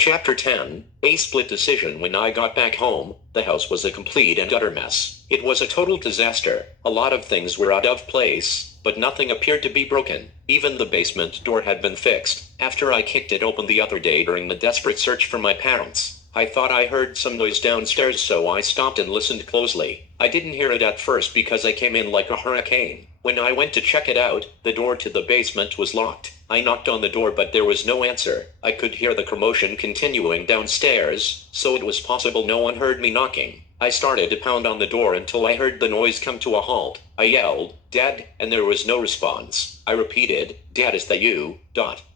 Chapter 10, A Split Decision. When I got back home, the house was a complete and utter mess. It was a total disaster. A lot of things were out of place, but nothing appeared to be broken. Even the basement door had been fixed. After I kicked it open the other day during the desperate search for my parents, I thought I heard some noise downstairs, so I stopped and listened closely. I didn't hear it at first because I came in like a hurricane. When I went to check it out, the door to the basement was locked. I knocked on the door, but there was no answer. I could hear the commotion continuing downstairs, so it was possible no one heard me knocking. I started to pound on the door until I heard the noise come to a halt. I yelled, "Dad," and there was no response. I repeated, "Dad, is that you?"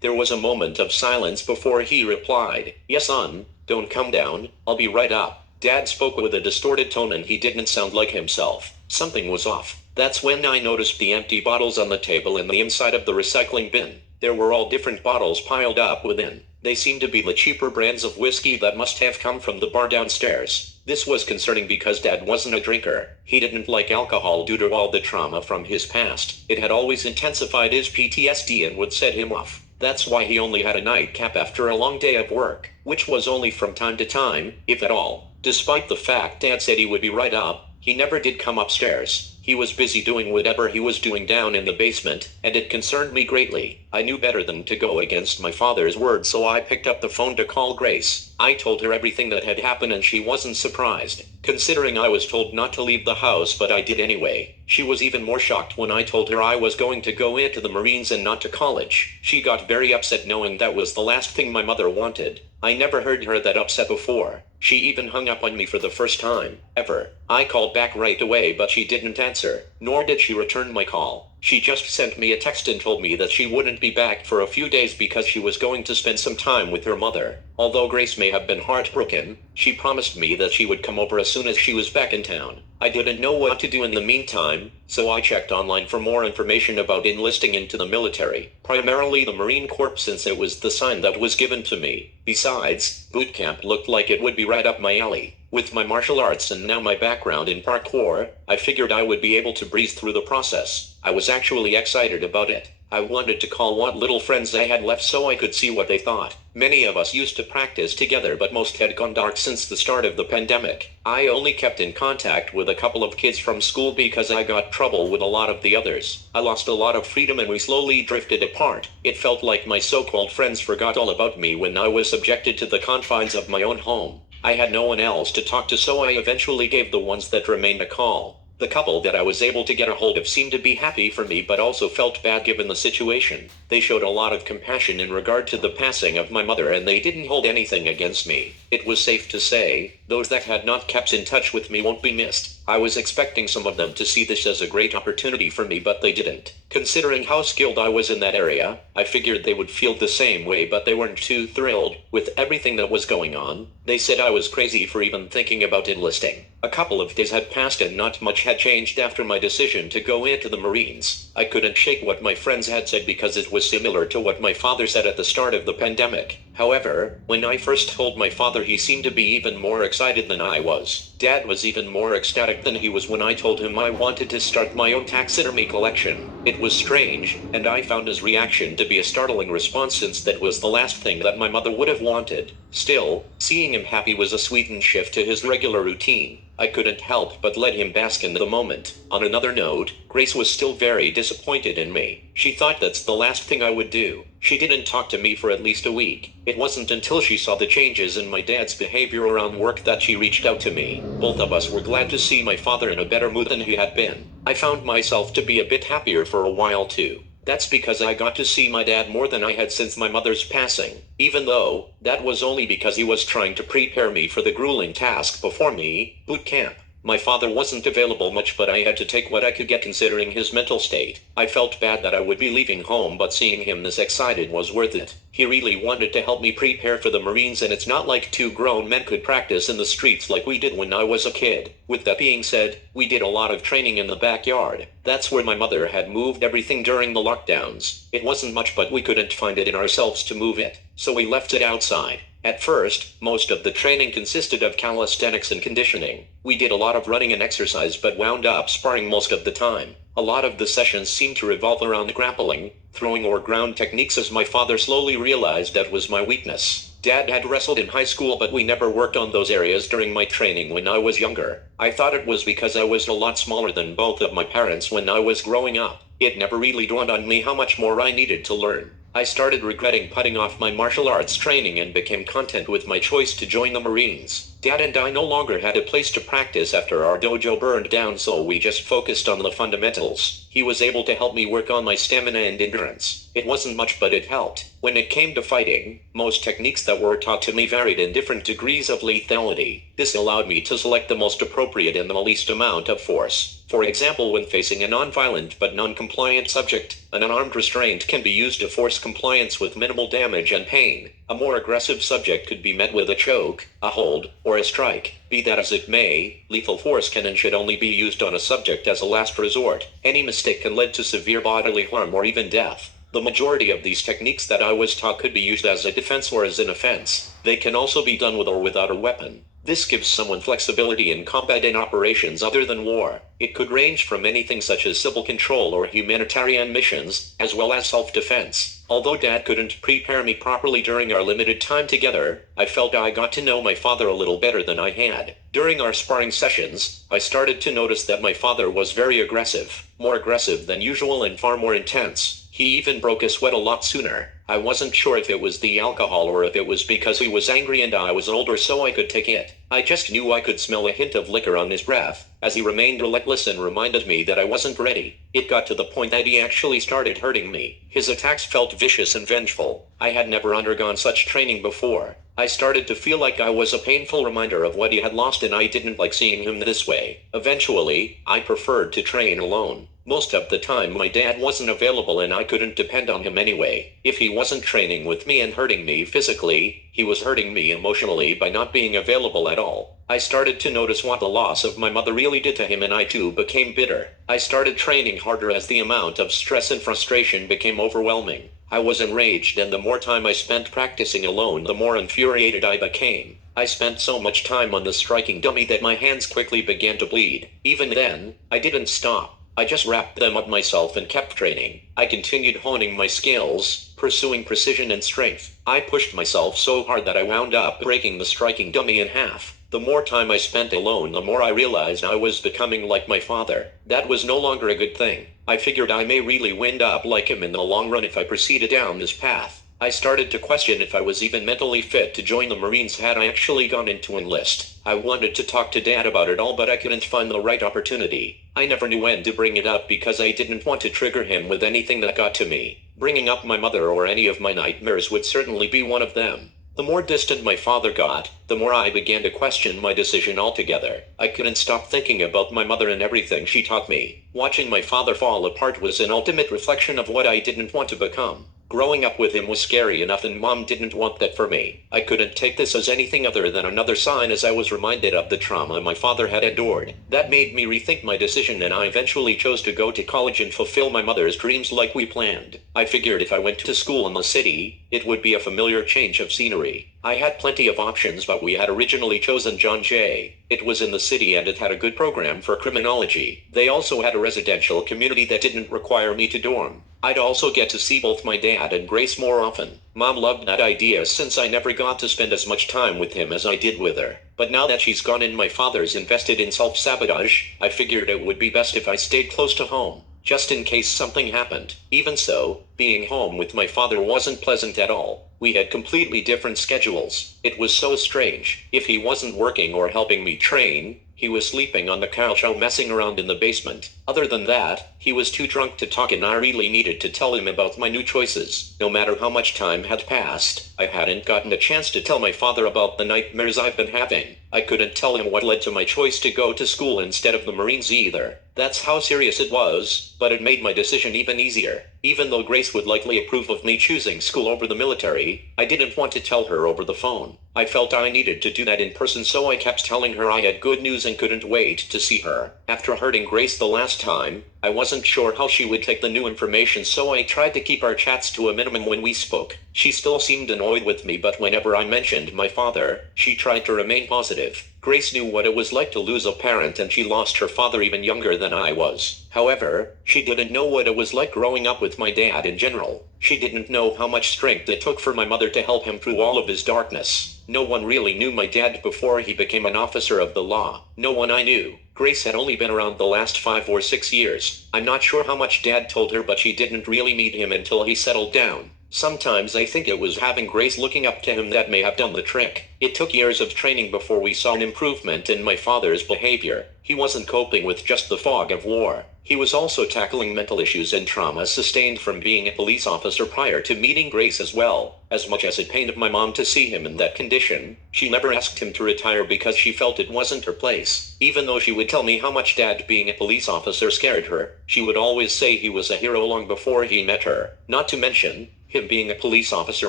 There was a moment of silence before he replied, "Yes, son, don't come down, I'll be right up." Dad spoke with a distorted tone and he didn't sound like himself. Something was off. That's when I noticed the empty bottles on the table and the inside of the recycling bin. There were all different bottles piled up within. They seemed to be the cheaper brands of whiskey that must have come from the bar downstairs. This was concerning because Dad wasn't a drinker. He didn't like alcohol due to all the trauma from his past. It had always intensified his PTSD and would set him off. That's why he only had a nightcap after a long day of work, which was only from time to time, if at all. Despite the fact Dad said he would be right up, he never did come upstairs. He was busy doing whatever he was doing down in the basement, and it concerned me greatly. I knew better than to go against my father's word, so I picked up the phone to call Grace. I told her everything that had happened and she wasn't surprised, considering I was told not to leave the house, but I did anyway. She was even more shocked when I told her I was going to go into the Marines and not to college. She got very upset knowing that was the last thing my mother wanted. I never heard her that upset before. She even hung up on me for the first time ever. I called back right away, but she didn't answer, nor did she return my call. She just sent me a text and told me that she wouldn't be back for a few days because she was going to spend some time with her mother. Although Grace may have been heartbroken, she promised me that she would come over as soon as she was back in town. I didn't know what to do in the meantime, so I checked online for more information about enlisting into the military, primarily the Marine Corps, since it was the sign that was given to me. Besides, boot camp looked like it would be right up my alley. With my martial arts and now my background in parkour, I figured I would be able to breeze through the process. I was actually excited about it. I wanted to call what little friends I had left so I could see what they thought. Many of us used to practice together, but most had gone dark since the start of the pandemic. I only kept in contact with a couple of kids from school because I got trouble with a lot of the others. I lost a lot of freedom and we slowly drifted apart. It felt like my so-called friends forgot all about me when I was subjected to the confines of my own home. I had no one else to talk to, so I eventually gave the ones that remained a call. The couple that I was able to get a hold of seemed to be happy for me, but also felt bad given the situation. They showed a lot of compassion in regard to the passing of my mother, and they didn't hold anything against me. It was safe to say, those that had not kept in touch with me won't be missed. I was expecting some of them to see this as a great opportunity for me, but they didn't. Considering how skilled I was in that area, I figured they would feel the same way, but they weren't too thrilled with everything that was going on. They said I was crazy for even thinking about enlisting. A couple of days had passed and not much had changed after my decision to go into the Marines. I couldn't shake what my friends had said because it was similar to what my father said at the start of the pandemic. However, when I first told my father, he seemed to be even more excited than I was. Dad was even more ecstatic than he was when I told him I wanted to start my own taxidermy collection. It was strange, and I found his reaction to be a startling response, since that was the last thing that my mother would have wanted. Still, seeing him happy was a sweetened shift to his regular routine. I couldn't help but let him bask in the moment. On another note, Grace was still very disappointed in me. She thought that's the last thing I would do. She didn't talk to me for at least a week. It wasn't until she saw the changes in my dad's behavior around work that she reached out to me. Both of us were glad to see my father in a better mood than he had been. I found myself to be a bit happier for a while too. That's because I got to see my dad more than I had since my mother's passing, even though that was only because he was trying to prepare me for the grueling task before me, boot camp. My father wasn't available much, but I had to take what I could get considering his mental state. I felt bad that I would be leaving home, but seeing him this excited was worth it. He really wanted to help me prepare for the Marines, and it's not like two grown men could practice in the streets like we did when I was a kid. With that being said, we did a lot of training in the backyard. That's where my mother had moved everything during the lockdowns. It wasn't much, but we couldn't find it in ourselves to move it, so we left it outside. At first, most of the training consisted of calisthenics and conditioning. We did a lot of running and exercise, but wound up sparring most of the time. A lot of the sessions seemed to revolve around grappling, throwing, or ground techniques, as my father slowly realized that was my weakness. Dad had wrestled in high school, but we never worked on those areas during my training when I was younger. I thought it was because I was a lot smaller than both of my parents when I was growing up. It never really dawned on me how much more I needed to learn. I started regretting putting off my martial arts training and became content with my choice to join the Marines. Dad and I no longer had a place to practice after our dojo burned down, so we just focused on the fundamentals. He was able to help me work on my stamina and endurance. It wasn't much, but it helped. When it came to fighting, most techniques that were taught to me varied in different degrees of lethality. This allowed me to select the most appropriate and the least amount of force. For example, when facing a non-violent but non-compliant subject, an unarmed restraint can be used to force compliance with minimal damage and pain. A more aggressive subject could be met with a choke, a hold, or a strike. Be that as it may, lethal force can and should only be used on a subject as a last resort. Any mistake can lead to severe bodily harm or even death. The majority of these techniques that I was taught could be used as a defense or as an offense. They can also be done with or without a weapon. This gives someone flexibility in combat in operations other than war. It could range from anything such as civil control or humanitarian missions, as well as self-defense. Although Dad couldn't prepare me properly during our limited time together, I felt I got to know my father a little better than I had. During our sparring sessions, I started to notice that my father was very aggressive, more aggressive than usual and far more intense. He even broke a sweat a lot sooner. I wasn't sure if it was the alcohol or if it was because he was angry and I was older so I could take it. I just knew I could smell a hint of liquor on his breath, as he remained relentless and reminded me that I wasn't ready. It got to the point that he actually started hurting me. His attacks felt vicious and vengeful. I had never undergone such training before. I started to feel like I was a painful reminder of what he had lost, and I didn't like seeing him this way. Eventually, I preferred to train alone. Most of the time my dad wasn't available and I couldn't depend on him anyway. If he wasn't training with me and hurting me physically, he was hurting me emotionally by not being available at all. I started to notice what the loss of my mother really did to him, and I too became bitter. I started training harder as the amount of stress and frustration became overwhelming. I was enraged, and the more time I spent practicing alone, the more infuriated I became. I spent so much time on the striking dummy that my hands quickly began to bleed. Even then, I didn't stop. I just wrapped them up myself and kept training. I continued honing my skills, pursuing precision and strength. I pushed myself so hard that I wound up breaking the striking dummy in half. The more time I spent alone, the more I realized I was becoming like my father. That was no longer a good thing. I figured I may really wind up like him in the long run if I proceeded down this path. I started to question if I was even mentally fit to join the Marines had I actually gone in to enlist. I wanted to talk to Dad about it all, but I couldn't find the right opportunity. I never knew when to bring it up because I didn't want to trigger him with anything that got to me. Bringing up my mother or any of my nightmares would certainly be one of them. The more distant my father got, the more I began to question my decision altogether. I couldn't stop thinking about my mother and everything she taught me. Watching my father fall apart was an ultimate reflection of what I didn't want to become. Growing up with him was scary enough, and Mom didn't want that for me. I couldn't take this as anything other than another sign, as I was reminded of the trauma my father had endured. That made me rethink my decision, and I eventually chose to go to college and fulfill my mother's dreams like we planned. I figured if I went to school in the city, it would be a familiar change of scenery. I had plenty of options, but we had originally chosen John Jay. It was in the city and it had a good program for criminology. They also had a residential community that didn't require me to dorm. I'd also get to see both my dad and Grace more often. Mom loved that idea since I never got to spend as much time with him as I did with her. But now that she's gone and my father's invested in self-sabotage, I figured it would be best if I stayed close to home, just in case something happened. Even so, being home with my father wasn't pleasant at all. We had completely different schedules. It was so strange. If he wasn't working or helping me train, he was sleeping on the couch or messing around in the basement. Other than that, he was too drunk to talk, and I really needed to tell him about my new choices. No matter how much time had passed, I hadn't gotten a chance to tell my father about the nightmares I've been having. I couldn't tell him what led to my choice to go to school instead of the Marines either. That's how serious it was, but it made my decision even easier. Even though Grace would likely approve of me choosing school over the military, I didn't want to tell her over the phone. I felt I needed to do that in person, so I kept telling her I had good news and couldn't wait to see her. After hurting Grace the last time, I wasn't sure how she would take the new information, so I tried to keep our chats to a minimum when we spoke. She still seemed annoyed with me, but whenever I mentioned my father, she tried to remain positive. Grace knew what it was like to lose a parent, and she lost her father even younger than I was. However, she didn't know what it was like growing up with my dad in general. She didn't know how much strength it took for my mother to help him through all of his darkness. No one really knew my dad before he became an officer of the law. No one I knew. Grace had only been around the last 5 or 6 years. I'm not sure how much Dad told her, but she didn't really meet him until he settled down. Sometimes I think it was having Grace looking up to him that may have done the trick. It took years of training before we saw an improvement in my father's behavior. He wasn't coping with just the fog of war. He was also tackling mental issues and trauma sustained from being a police officer prior to meeting Grace as well. As much as it pained my mom to see him in that condition, she never asked him to retire because she felt it wasn't her place. Even though she would tell me how much Dad being a police officer scared her, she would always say he was a hero long before he met her. Not to mention, him being a police officer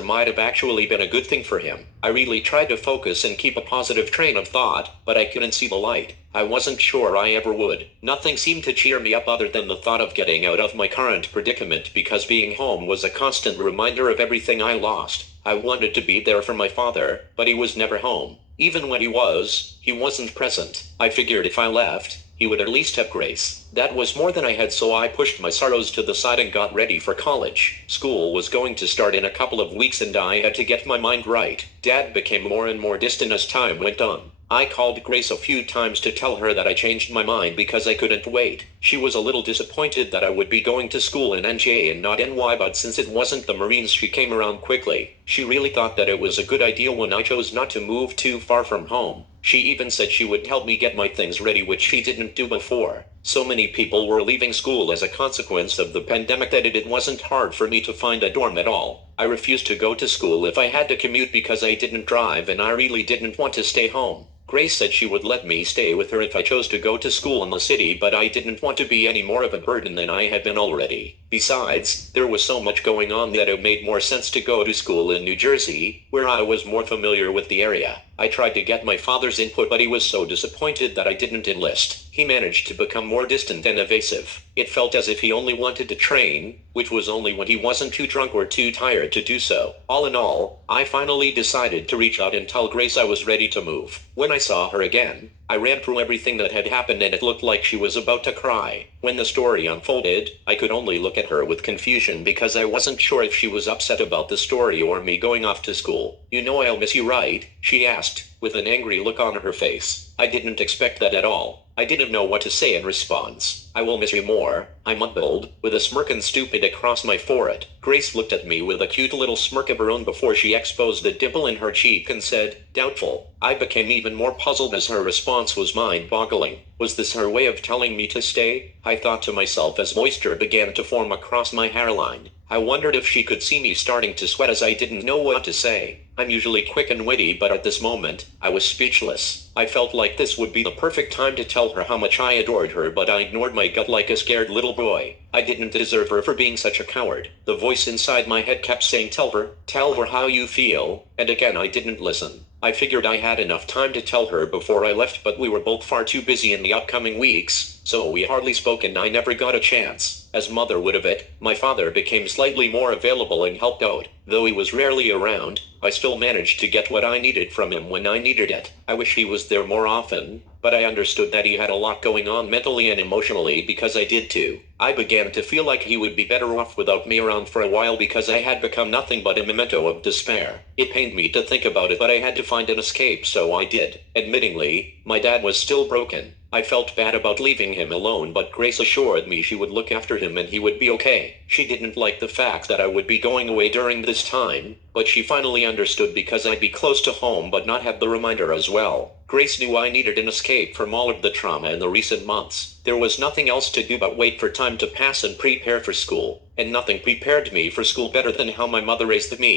might have actually been a good thing for him. I really tried to focus and keep a positive train of thought, but I couldn't see the light. I wasn't sure I ever would. Nothing seemed to cheer me up other than the thought of getting out of my current predicament, because being home was a constant reminder of everything I lost. I wanted to be there for my father, but he was never home. Even when he wasn't present. I figured if I left, he would at least have Grace. That was more than I had, so I pushed my sorrows to the side and got ready for college. School was going to start in a couple of weeks and I had to get my mind right. Dad became more and more distant as time went on. I called Grace a few times to tell her that I changed my mind because I couldn't wait. She was a little disappointed that I would be going to school in NJ and not NY, but since it wasn't the Marines, she came around quickly. She really thought that it was a good idea when I chose not to move too far from home. She even said she would help me get my things ready, which she didn't do before. So many people were leaving school as a consequence of the pandemic that it wasn't hard for me to find a dorm at all. I refused to go to school if I had to commute because I didn't drive and I really didn't want to stay home. Grace said she would let me stay with her if I chose to go to school in the city, but I didn't want to be any more of a burden than I had been already. Besides, there was so much going on that it made more sense to go to school in New Jersey, where I was more familiar with the area. I tried to get my father's input, but he was so disappointed that I didn't enlist. He managed to become more distant and evasive. It felt as if he only wanted to train, which was only when he wasn't too drunk or too tired to do so. All in all, I finally decided to reach out and tell Grace I was ready to move. When I saw her again, I ran through everything that had happened and it looked like she was about to cry. When the story unfolded, I could only look at her with confusion because I wasn't sure if she was upset about the story or me going off to school. "You know I'll miss you, right?" she asked, with an angry look on her face. I didn't expect that at all. I didn't know what to say in response. "I will miss you more," I mumbled, with a smirk and stupid across my forehead. Grace looked at me with a cute little smirk of her own before she exposed a dimple in her cheek and said, "Doubtful." I became even more puzzled as her response was mind-boggling. Was this her way of telling me to stay? I thought to myself as moisture began to form across my hairline. I wondered if she could see me starting to sweat as I didn't know what to say. I'm usually quick and witty, but at this moment, I was speechless. I felt like this would be the perfect time to tell her how much I adored her, but I ignored my gut like a scared little boy. I didn't deserve her for being such a coward. The voice inside my head kept saying, tell her how you feel, and again I didn't listen. I figured I had enough time to tell her before I left, but we were both far too busy in the upcoming weeks, so we hardly spoke and I never got a chance. As mother would have it, my father became slightly more available and helped out. Though he was rarely around, I still managed to get what I needed from him when I needed it. I wish he was there more often, but I understood that he had a lot going on mentally and emotionally because I did too. I began to feel like he would be better off without me around for a while because I had become nothing but a memento of despair. It pained me to think about it, but I had to find an escape, so I did. Admittingly, my dad was still broken. I felt bad about leaving him alone, but Grace assured me she would look after him and he would be okay. She didn't like the fact that I would be going away during this time, but she finally understood because I'd be close to home but not have the reminder as well. Grace knew I needed an escape from all of the trauma in the recent months. There was nothing else to do but wait for time to pass and prepare for school, and nothing prepared me for school better than how my mother raised me.